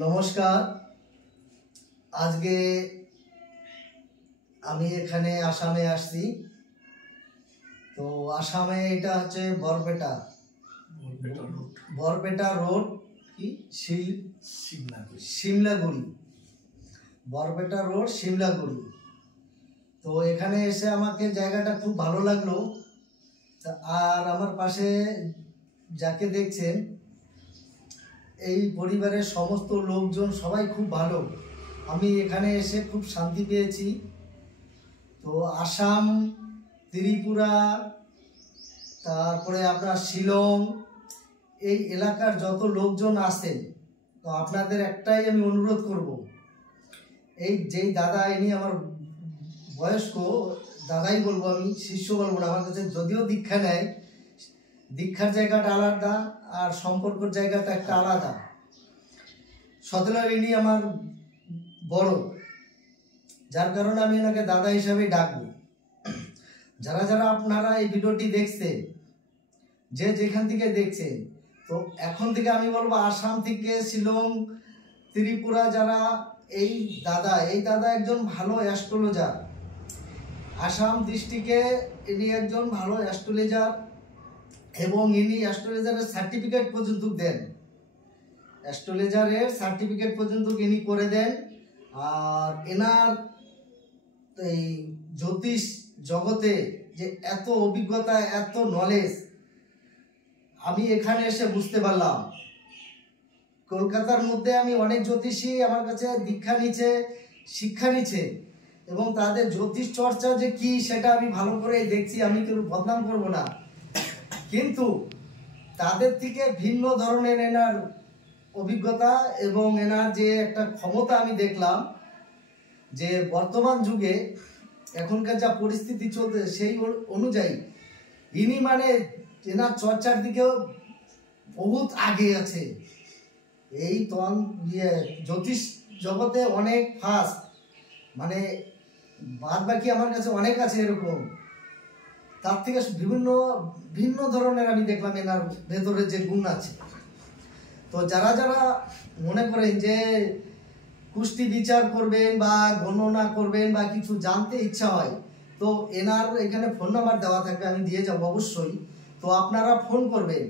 নমস্কার। আজকে আমি এখানে আসামে আসছি। তো আসামে এটা হচ্ছে বরপেটা রোড কি সিমলাগুড়ি, বরপেটা রোড সিমলাগুড়ি। তো এখানে এসে আমাকে জায়গাটা খুব ভালো লাগলো। আর আমার পাশে যাকে দেখছেন এই পরিবারের সমস্ত লোকজন সবাই খুব ভালো। আমি এখানে এসে খুব শান্তি পেয়েছি। তো আসাম, ত্রিপুরা, তারপরে আপনার শিলং, এই এলাকার যত লোকজন আসেন, তো আপনাদের একটাই আমি অনুরোধ করব, এই যেই দাদা ইনি আমার বয়স্ক দাদাই বলবো, আমি শিষ্য বলবো না। আমার কাছে যদিও দীক্ষা নেয়, দীক্ষার জায়গাটা আলাদা আর সম্পর্কের জায়গাটা একটা আলাদা। সতেলার ইনি আমার বড়, যার কারণে আমি এনাকে দাদা হিসাবে ডাকবো। যারা যারা আপনারা এই ভিডিওটি দেখছেন, যে যেখান থেকে দেখছেন, তো এখন থেকে আমি বলবো আসাম থেকে শিলং, ত্রিপুরা যারা, এই দাদা একজন ভালো অ্যাস্ট্রোলজার। আসাম ডিস্ট্রিক্টে ইনি একজন ভালো অ্যাস্ট্রোলজার এবং ইনি অ্যাস্ট্রোলজারের সার্টিফিকেট পর্যন্ত দেন। অ্যাস্ট্রোলজারের সার্টিফিকেট পর্যন্ত ইনি করে দেন। আর এনার এই জ্যোতিষ জগতে যে এত অভিজ্ঞতা, এত নলেজ, আমি এখানে এসে বুঝতে পারলাম। কলকাতার মধ্যে আমি অনেক জ্যোতিষী আমার কাছে দীক্ষা নিচ্ছে, শিক্ষা নিচ্ছে, এবং তাদের জ্যোতিষ চর্চা যে কি সেটা আমি ভালো করে দেখছি। আমি কেউ বদনাম করব না, কিন্তু তাদের থেকে ভিন্ন ধরনের এনার অভিজ্ঞতা এবং এনার যে একটা ক্ষমতা আমি দেখলাম, যে বর্তমান যুগে এখনকার যা পরিস্থিতি চলছে সেই অনুযায়ী ইনি এনার চর্চার দিকেও বহুত আগে আছে। এই জ্যোতিষ জগতে অনেক ফাস্ট, বাদ বাকি আমার কাছে অনেক আছে এরকম। তার থেকে ভিন্ন ধরনের আমি দেখলাম এনার ভেতরে যে গুণ আছে। তো যারা যারা মনে করেন যে কুষ্টি বিচার করবেন বা গণনা করবেন বা কিছু জানতে ইচ্ছা হয়, তো এনার এখানে ফোন নাম্বার দেওয়া থাকবে, আমি দিয়ে যাব অবশ্যই। তো আপনারা ফোন করবেন।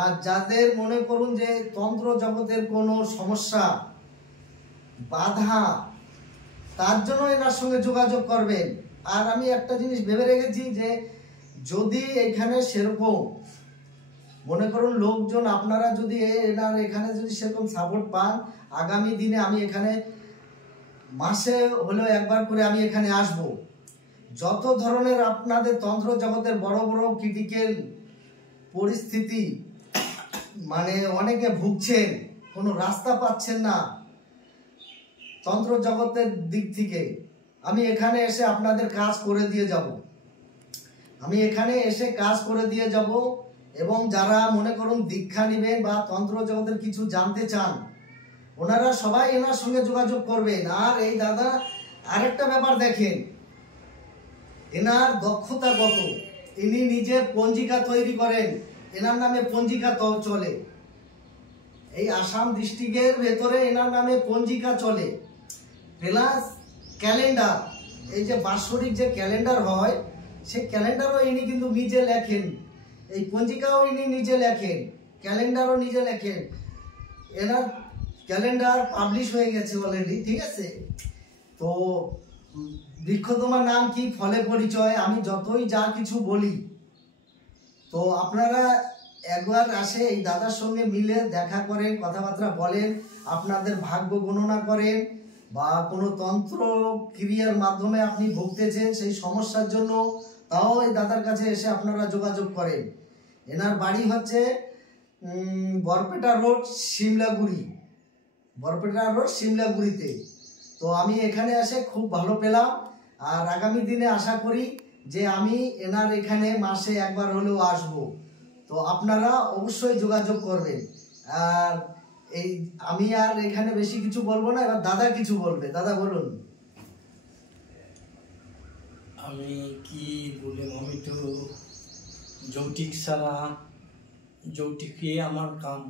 আর যাদের মনে করুন যে তন্ত্র জগতের কোনো সমস্যা, বাধা, তার জন্য এনার সঙ্গে যোগাযোগ করবেন। আর আমি একটা জিনিস ভেবে রেখেছি, যে যদি এখানে সেরকম মনে করুন লোকজন, আপনারা যদি এনার এখানে যদি সেরকম সাপোর্ট পান, আগামী দিনে আমি এখানে মাসে হলেও একবার করে আমি এখানে আসব। যত ধরনের আপনাদের তন্ত্র জগতের বড় বড় ক্রিটিক্যাল পরিস্থিতি, অনেকে ভুগছেন, কোনো রাস্তা পাচ্ছেন না তন্ত্র জগতের দিক থেকে, আমি এখানে এসে আপনাদের কাজ করে দিয়ে যাব। আমি এখানে এসে কাজ করে দিয়ে যাব। এবং যারা মনে করুন দীক্ষা নেবেন বা তন্ত্র জগতের কিছু জানতে চান, ওনারা সবাই এনার সঙ্গে যোগাযোগ করবেন। আর এই দাদা আরেকটা ব্যাপার দেখেন, এনার দক্ষতা কত। ইনি নিজে পঞ্জিকা তৈরি করেন, এনার নামে পঞ্জিকা চলে। এই আসাম ডিস্ট্রিক্টের ভেতরে এনার নামে পঞ্জিকা চলে, প্লাস ক্যালেন্ডার। এই যে বাৎসরিক যে ক্যালেন্ডার হয়, সেই ক্যালেন্ডারও ইনি কিন্তু নিজে লেখেন, এই পঞ্জিকাও ইনি নিজে লেখেন, ক্যালেন্ডারও নিজে লেখেন। এনার ক্যালেন্ডার পাবলিশ হয়ে গেছে অলরেডি, ঠিক আছে। তো বৃক্ষ তোমার নাম কি, ফলে পরিচয়, আমি যতই যা কিছু বলি, তো আপনারা একবার আসে এই দাদার সঙ্গে মিলে দেখা করেন, কথাবার্তা বলেন, আপনাদের ভাগ্য গণনা করেন, বা কোনো তন্ত্র ক্রিয়ার মাধ্যমে আপনি ভুগতেছেন সেই সমস্যার জন্য, তাও এই দাদার কাছে এসে আপনারা যোগাযোগ করেন। এনার বাড়ি হচ্ছে বরপেটা রোড সিমলাগুড়ি, বরপেটা রোড সিমলাগুড়িতে। তো আমি এখানে এসে খুব ভালো পেলাম। আর আগামী দিনে আশা করি যে আমি এনার এখানে মাসে একবার হলেও আসব। তো আপনারা অবশ্যই যোগাযোগ করবেন। আর আমি আর এখানে বেশি কিছু বলবো না, এবার দাদা কিছু বলবে। দাদা বলুন। আমি কি বললাম, আমি তো যৌতিক ছাড়া, যৌতিকই আমার কাম।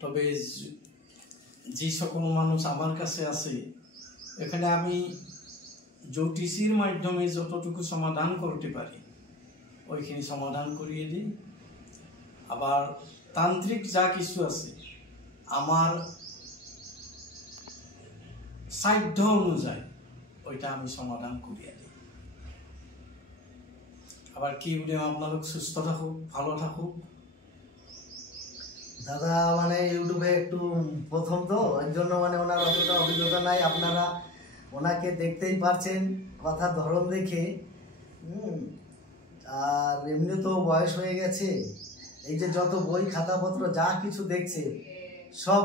তবে যে সকল মানুষ আমার কাছে আছে, এখানে আমি জ্যোতিষীর মাধ্যমে যতটুকু সমাধান করতে পারি ওইখানে সমাধান করিয়ে দিই। আবার তান্ত্রিক যা কিছু আছে আমার সাধ্য অনুযায়ী ওইটা আমি সমাধান করিয়ে দিই। আবার কি বলে আপনাদের সুস্থ থাকুক, ভালো থাকুক। দাদা মানে ইউটিউবে একটু প্রথম তো, এর জন্য মানে ওনার অতটা অভিজ্ঞতা নাই। আপনারা ওনাকে দেখতেই পারছেন কথার ধরন দেখে। আর এমনি তো বয়স হয়ে গেছে, এই যে যত বই খাতাপত্র যা কিছু দেখছে সব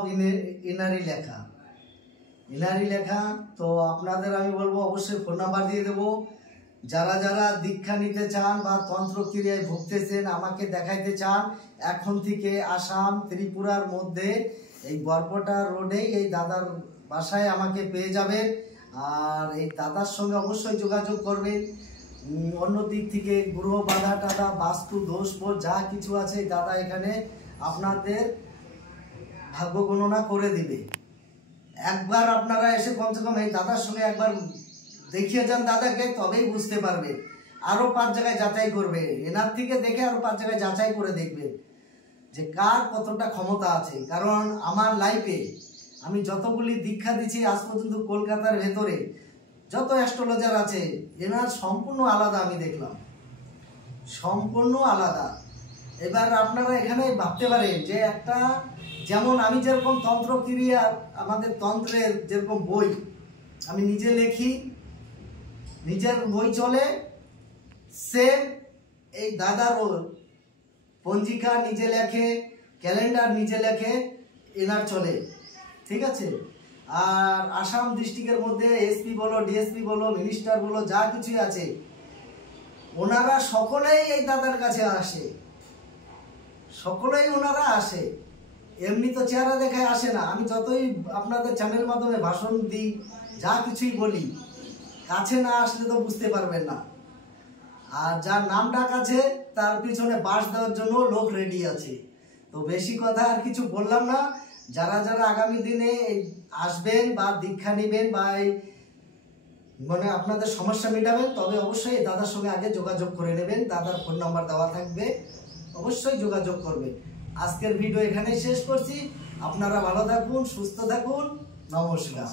ইনারই লেখা, ইনারই লেখা। তো আপনাদের আমি বলবো অবশ্যই ফোন নাম্বার দিয়ে দেবো। যারা যারা দীক্ষা নিতে চান বা তন্ত্রক্রিয়ায় ভুগতেছেন, আমাকে দেখাইতে চান, এখন থেকে আসাম ত্রিপুরার মধ্যে এই বরপটা রোডেই এই দাদার বাসায় আমাকে পেয়ে যাবেন। আর এই দাদার সঙ্গে অবশ্যই যোগাযোগ করবেন। অন্য দিক থেকে গ্রহ বাধা টাধা বাস্তু দোষ যা কিছু আছে দাদা এখানে আপনাদের ভাগ্য গণনা করে দিবে। একবার আপনারা এসে কমসে কম এই দাদার সঙ্গে একবার দেখিয়ে যান দাদাকে, তবেই বুঝতে পারবে। আরো 5 জায়গায় যাচাই করবে, এনার থেকে দেখে আরো 5 জায়গায় যাচাই করে দেখবে যে কার কতটা ক্ষমতা আছে। কারণ আমার লাইফে আমি যতগুলি দীক্ষা দিচ্ছি আজ পর্যন্ত কলকাতার ভেতরে যত অ্যাস্ট্রোলজার আছে এনার সম্পূর্ণ আলাদা আমি দেখলাম, সম্পূর্ণ আলাদা। এবার আপনারা এখানে ভাবতে পারেন যে একটা, যেমন আমি যেরকম তন্ত্রক্রিয়া আমাদের তন্ত্রের যেরকম বই আমি নিজে লেখি, নিজের বই চলে, সেম এই দাদারও পঞ্জিকা নিজে লেখে, ক্যালেন্ডার নিজে লেখে, এনার চলে, ঠিক আছে। আর আসাম ডিস্ট্রিক্টের মধ্যে এসপি বলো, ডিএসপি বলো, মিনিস্টার বলো, যা কিছুই আছে ওনারা সকলেই এই দাদার কাছে আসে, সকলেই ওনারা আসে। এমনি তো চেহারা দেখায় আসে না। আমি যতই আপনাদের চ্যানেল মাধ্যমে ভাষণ দিই, যা কিছুই বলি, কাছে না আসলে তো বুঝতে পারবেন না। আর যার নাম ডাক আছে তার পিছনে বাস দেওয়ার জন্য লোক রেডি আছে। তো বেশি কথা আর কিছু বললাম না। যারা যারা আগামী দিনে আসবেন বা দীক্ষা নেবেন বা মানে আপনাদের সমস্যা মেটাবেন, তবে অবশ্যই দাদার সঙ্গে আগে যোগাযোগ করে নেবেন। দাদার ফোন নাম্বার দেওয়া থাকবে, অবশ্যই যোগাযোগ করবেন। আজকের ভিডিও এখানেই শেষ করছি। আপনারা ভালো থাকুন, সুস্থ থাকুন, নমস্কার।